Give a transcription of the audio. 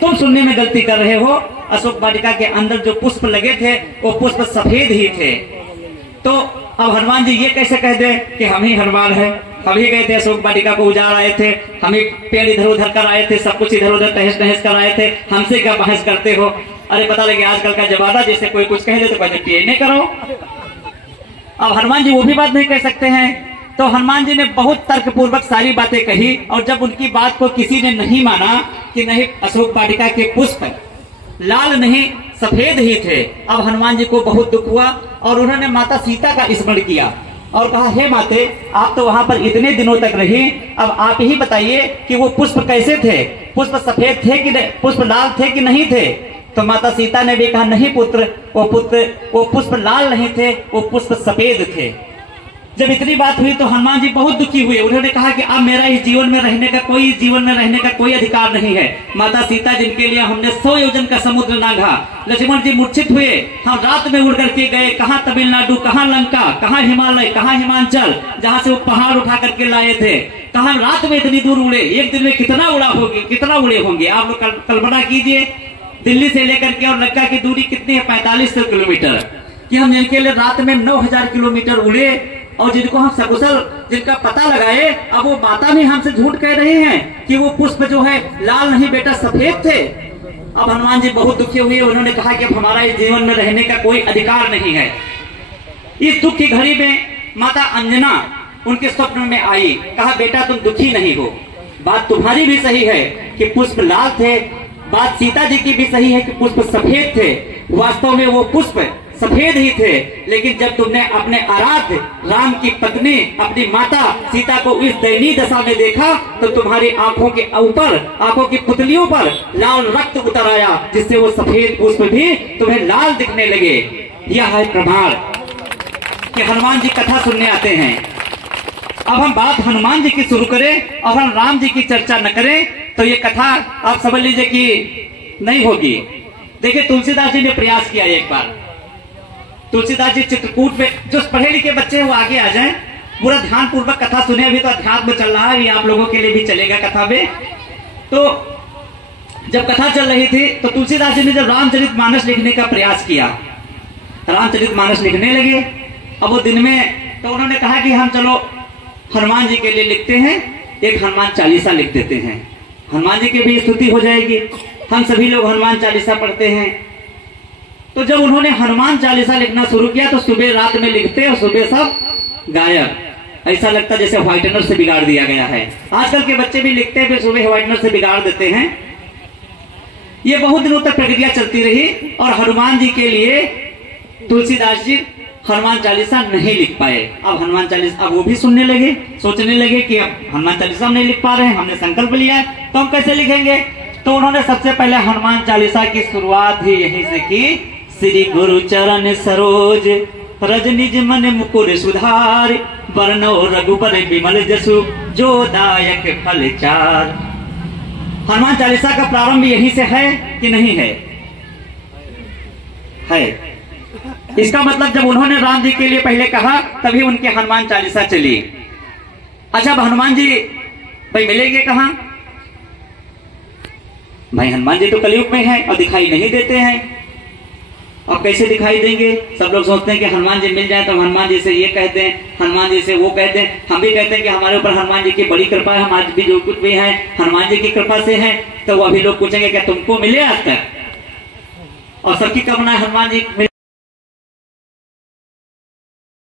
तुम सुनने में गलती कर रहे हो। अशोक वाटिका के अंदर जो पुष्प लगे थे वो पुष्प सफेद ही थे। तो अब हनुमान जी ये कैसे कह दे कि हम ही हनुमान हैं, हम ही गए थे अशोक वाटिका को उजाड़ आए थे, हम ही पेड़ इधर उधर कर आए थे, सब कुछ इधर उधर तहस नहस कर आए थे, हमसे क्या बहस करते हो। अरे पता लगे आजकल का जमाना, जैसे कोई कुछ कह दे तो कहते पीएनए करो। अब हनुमान जी वो भी बात नहीं कह सकते हैं। तो हनुमान जी ने बहुत तर्कपूर्वक सारी बातें कही, और जब उनकी बात को किसी ने नहीं माना कि नहीं अशोक वाटिका के पुष्प लाल नहीं सफेद ही थे, अब हनुमान जी को बहुत दुख हुआ और उन्होंने माता सीता का स्मरण किया और कहा, हे माते, आप तो वहां पर इतने दिनों तक रही, अब आप ही बताइए कि वो पुष्प कैसे थे, पुष्प सफेद थे कि पुष्प लाल थे कि नहीं थे। तो माता सीता ने भी कहा, नहीं पुत्र, वो पुष्प लाल नहीं थे, वो पुष्प सफेद थे। जब इतनी बात हुई तो हनुमान जी बहुत दुखी हुए। उन्होंने कहा कि अब मेरा इस जीवन में रहने का कोई अधिकार नहीं है। माता सीता जिनके लिए हमने 100 योजन का समुद्र लांघा, लक्ष्मण जी मूर्छित हुए, हम रात में उड़ करके गए, कहाँ तमिलनाडु, कहाँ लंका, कहाँ हिमालय, कहाँ हिमाचल, जहाँ से वो पहाड़ उठा करके लाए थे, कहाँ रात में इतनी दूर उड़े, एक दिन में कितना उड़े होंगे। आप लोग कल्पना कीजिए, दिल्ली से लेकर के और लंका की दूरी कितनी है, 4500 किलोमीटर, कि हम इनके लिए रात में 9000 किलोमीटर उड़े, और जिनको हम सकुशल जिनका पता लगाए, अब वो माता भी हमसे झूठ कह रहे हैं कि वो पुष्प जो है लाल नहीं बेटा सफेद थे। अब हनुमान जी बहुत दुखी हुए। उन्होंने कहा कि अब हमारा इस जीवन में रहने का कोई अधिकार नहीं है। इस दुख की घड़ी में माता अंजना उनके स्वप्न में आई, कहा, बेटा तुम दुखी नहीं हो, बात तुम्हारी भी सही है कि पुष्प लाल थे, बात सीता जी की भी सही है कि पुष्प सफेद थे। वास्तव में वो पुष्प सफेद ही थे, लेकिन जब तुमने अपने आराध्य राम की पत्नी अपनी माता सीता को इस दयनीय दशा में देखा, तो तुम्हारी आंखों के ऊपर, आंखों की पुतलियों पर लाल रक्त उतर आया, जिससे वो सफेद पुष्प भी तुम्हें लाल दिखने लगे। यह है प्रमाण कि हनुमान जी कथा सुनने आते हैं। अब हम बात हनुमान जी की शुरू करें और हम राम जी की चर्चा न करें तो ये कथा आप समझ लीजिए कि नहीं होगी। देखिए, तुलसीदास जी ने प्रयास किया एक बार। तुलसीदास जी चित्रकूट में, जो पढ़े लिखे बच्चे हैं वो आगे आ जाएं, पूरा ध्यान पूर्वक कथा सुने। अभी तो अध्यात्म चल रहा है, ये आप लोगों के लिए भी चलेगा कथा में। तो जब कथा चल रही थी तो तुलसीदास जी ने जब रामचरितमानस लिखने का प्रयास किया, रामचरितमानस लिखने लगे। अब वो दिन में तो उन्होंने कहा कि हम चलो हनुमान जी के लिए लिखते हैं, एक हनुमान चालीसा लिख देते हैं, हनुमान जी की भी स्तुति हो जाएगी। हम सभी लोग हनुमान चालीसा पढ़ते हैं। तो जब उन्होंने हनुमान चालीसा लिखना शुरू किया तो सुबह रात में लिखते और सुबह सब गायब। ऐसा लगता जैसे व्हाइटनर से बिगाड़ दिया गया है। आजकल के बच्चे भी लिखते हैं, फिर सुबह व्हाइटनर से बिगाड़ देते हैं। ये बहुत दिनों तक प्रक्रिया चलती रही और हनुमान जी के लिए तुलसीदास जी हनुमान चालीसा नहीं लिख पाए। अब हनुमान चालीसा अब वो भी सुनने लगे, सोचने लगे कि अब हनुमान चालीसा हम नहीं लिख पा रहे हैं, हमने संकल्प लिया है तो हम कैसे लिखेंगे। तो उन्होंने सबसे पहले हनुमान चालीसा की शुरुआत ही यहीं से की। श्री गुरु चरण सरोज रज निज मन मुकुर सुधार, बरनौ रघुबर विमल जसु जो दायक फल चार। हनुमान चालीसा का प्रारंभ यहीं से है कि नहीं है? है। इसका मतलब जब उन्होंने राम जी के लिए पहले कहा तभी उनके हनुमान चालीसा चली। अच्छा, अब हनुमान जी भाई मिलेंगे कहां? भाई हनुमान जी तो कलयुग में है और दिखाई नहीं देते हैं। अब कैसे दिखाई देंगे? सब लोग सोचते हैं कि हनुमान जी मिल जाए तो हनुमान जी से ये कहते हैं, हनुमान जी से वो कहते हैं। हम भी कहते हैं कि हमारे ऊपर हनुमान जी की बड़ी कृपा है, हम आज भी जो कुछ भी है हनुमान जी की कृपा से है। तो वो अभी लोग पूछेंगे क्या तुमको मिले आज तक? और सबकी कामना हनुमान जी